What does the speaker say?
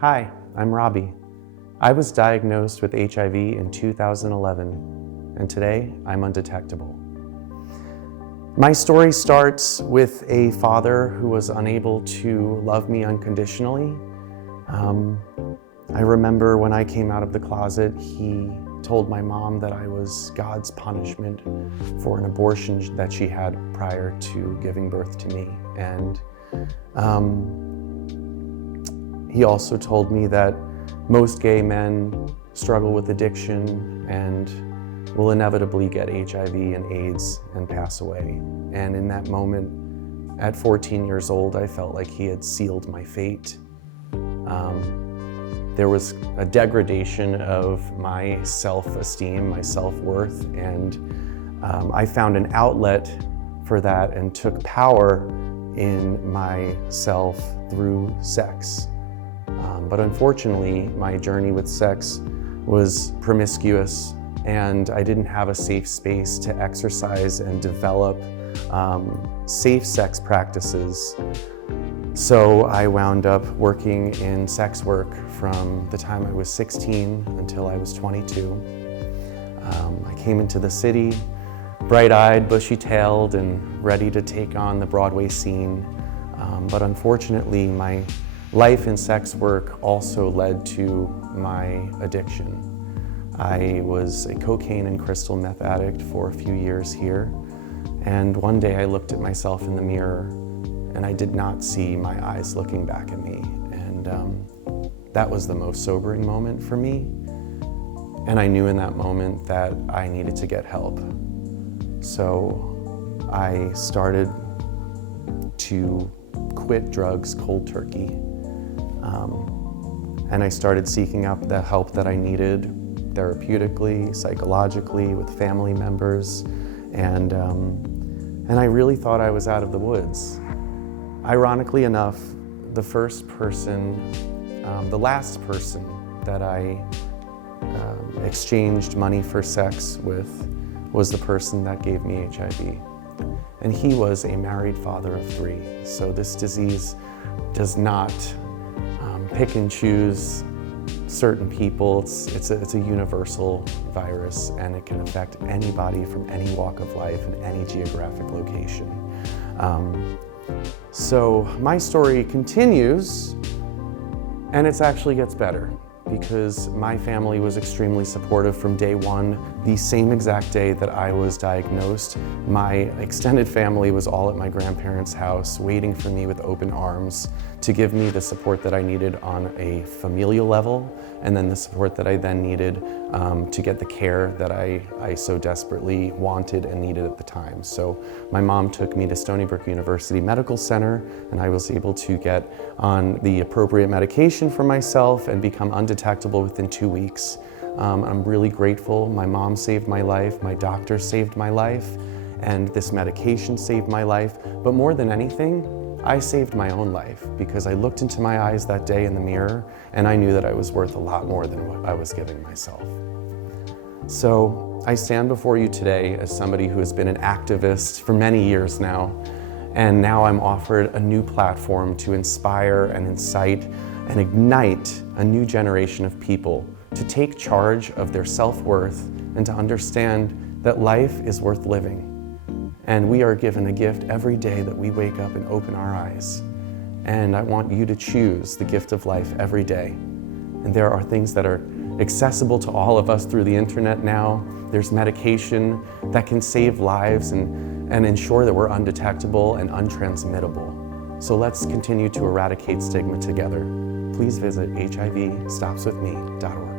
Hi, I'm Robbie. I was diagnosed with HIV in 2011, and today I'm undetectable. My story starts with a father who was unable to love me unconditionally. I remember when I came out of the closet, he told my mom that I was God's punishment for an abortion that she had prior to giving birth to me. And he also told me that most gay men struggle with addiction and will inevitably get HIV and AIDS and pass away. And in that moment, at 14 years old, I felt like he had sealed my fate. There was a degradation of my self-esteem, my self-worth, and I found an outlet for that and took power in myself through sex. But unfortunately, my journey with sex was promiscuous, and I didn't have a safe space to exercise and develop safe sex practices. So I wound up working in sex work from the time I was 16 until I was 22. I came into the city, bright-eyed, bushy-tailed, and ready to take on the Broadway scene. But unfortunately, my life in sex work also led to my addiction. I was a cocaine and crystal meth addict for a few years here, and one day I looked at myself in the mirror and I did not see my eyes looking back at me. And that was the most sobering moment for me. And I knew in that moment that I needed to get help. So I started to quit drugs cold turkey. And I started seeking out the help that I needed therapeutically, psychologically, with family members. And I really thought I was out of the woods. Ironically enough, the last person that I exchanged money for sex with was the person that gave me HIV. And he was a married father of 3. So this disease does not pick and choose certain people. It's a universal virus, and it can affect anybody from any walk of life in any geographic location. So my story continues, and it actually gets better, because my family was extremely supportive from day one. The same exact day that I was diagnosed, my extended family was all at my grandparents' house waiting for me with open arms to give me the support that I needed on a familial level, and then the support that I then needed to get the care that I so desperately wanted and needed at the time. So my mom took me to Stony Brook University Medical Center, and I was able to get on the appropriate medication for myself and become undetectable within 2 weeks. I'm really grateful. My mom saved my life, my doctor saved my life, and this medication saved my life. But more than anything, I saved my own life, because I looked into my eyes that day in the mirror and I knew that I was worth a lot more than what I was giving myself. So I stand before you today as somebody who has been an activist for many years now, and now I'm offered a new platform to inspire and incite and ignite a new generation of people to take charge of their self-worth and to understand that life is worth living. And we are given a gift every day that we wake up and open our eyes. And I want you to choose the gift of life every day. And there are things that are accessible to all of us through the internet now. There's medication that can save lives and ensure that we're undetectable and untransmittable. So let's continue to eradicate stigma together. Please visit hivstopswithme.org.